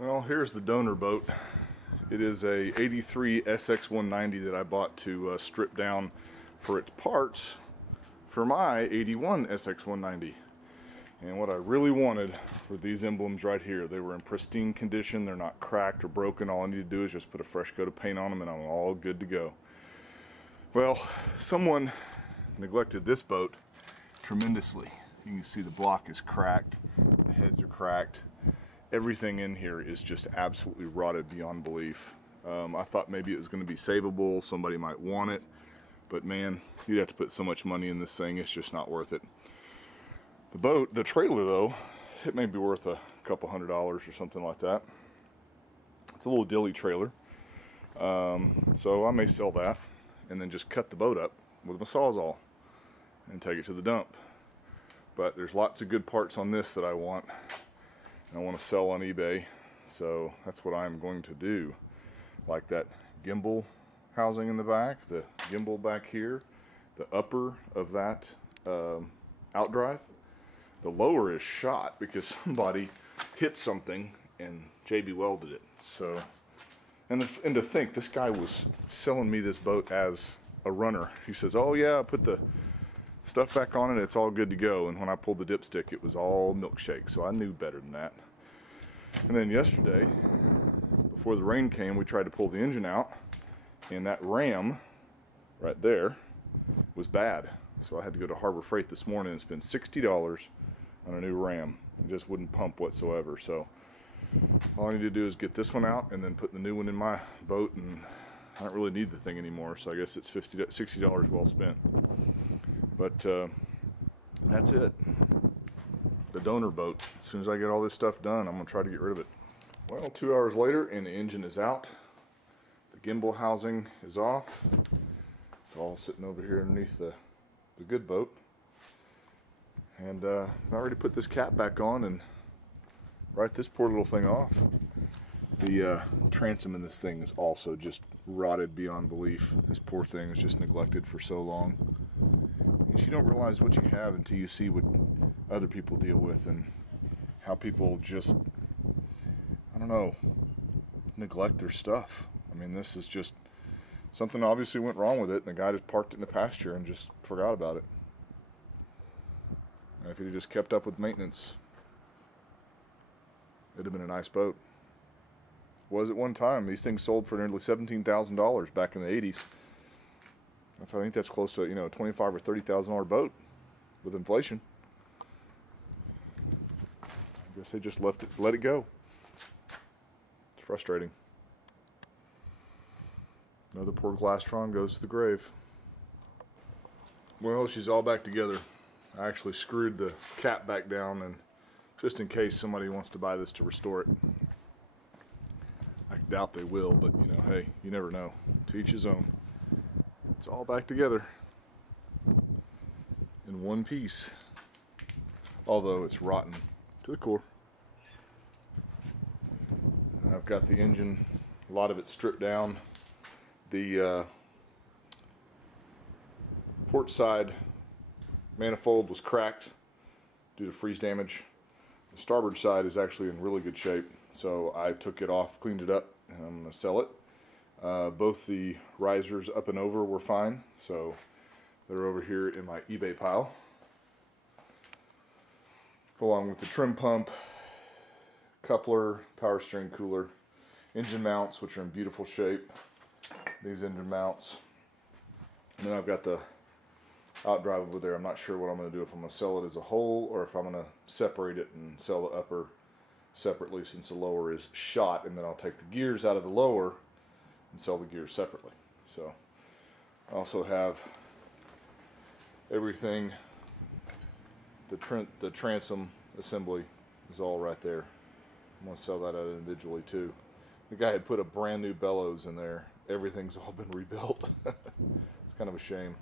Well, here's the donor boat. It is a 83 SX-190 that I bought to strip down for its parts for my 81 SX-190. And what I really wanted were these emblems right here. They were in pristine condition. They're not cracked or broken. All I need to do is just put a fresh coat of paint on them and I'm all good to go. Well, someone neglected this boat tremendously. You can see the block is cracked, the heads are cracked. Everything in here is just absolutely rotted beyond belief. I thought maybe it was going to be savable, somebody might want it, but man, you'd have to put so much money in this thing, it's just not worth it. The boat, the trailer though, it may be worth a couple $100 or something like that. It's a little dilly trailer, so I may sell that and then just cut the boat up with my Sawzall and take it to the dump. But there's lots of good parts on this that I want. I want to sell on eBay, so that's what I'm going to do. Like that gimbal housing in the back, the gimbal back here, the upper of that outdrive. The lower is shot because somebody hit something and JB welded it. So, and to think this guy was selling me this boat as a runner. He says, "Oh yeah, put the stuff back on it, it's all good to go." And when I pulled the dipstick, it was all milkshake, so I knew better than that. And then yesterday, before the rain came, we tried to pull the engine out, and that ram right there was bad. So I had to go to Harbor Freight this morning and spend $60 on a new ram. It just wouldn't pump whatsoever. So all I need to do is get this one out and then put the new one in my boat, and I don't really need the thing anymore, so I guess it's $60 well spent. But that's it. The donor boat. As soon as I get all this stuff done, I'm going to try to get rid of it. Well, 2 hours later and the engine is out. The gimbal housing is off. It's all sitting over here underneath the good boat. And I already put this cap back on and write this poor little thing off. The transom in this thing is also just rotted beyond belief. This poor thing was just neglected for so long. You don't realize what you have until you see what other people deal with and how people just, I don't know, neglect their stuff. I mean, this is just something obviously went wrong with it, and the guy just parked it in the pasture and just forgot about it. And if he'd just kept up with maintenance, it'd have been a nice boat. Was at one time. These things sold for nearly $17,000 back in the 80s. I think that's close to, a $25,000 or $30,000 boat with inflation. I guess they just let it go. It's frustrating. Another poor Glastron goes to the grave. Well, she's all back together. I actually screwed the cap back down, and just in case somebody wants to buy this to restore it. I doubt they will, but hey, you never know. To each his own. It's all back together in one piece, although it's rotten to the core. And I've got the engine, a lot of it stripped down. The port side manifold was cracked due to freeze damage. The starboard side is actually in really good shape, so I took it off, cleaned it up, and I'm going to sell it. Both the risers up and over were fine, so they're over here in my eBay pile, along with the trim pump, coupler, power steering cooler, engine mounts, which are in beautiful shape. These engine mounts, and then I've got the outdrive over there. I'm not sure what I'm going to do, if I'm going to sell it as a whole or if I'm going to separate it and sell the upper separately, since the lower is shot, and then I'll take the gears out of the lower and sell the gears separately. So I also have everything. The transom assembly is all right there. I'm going to sell that out individually too. The guy had put a brand new bellows in there. Everything's all been rebuilt. It's kind of a shame.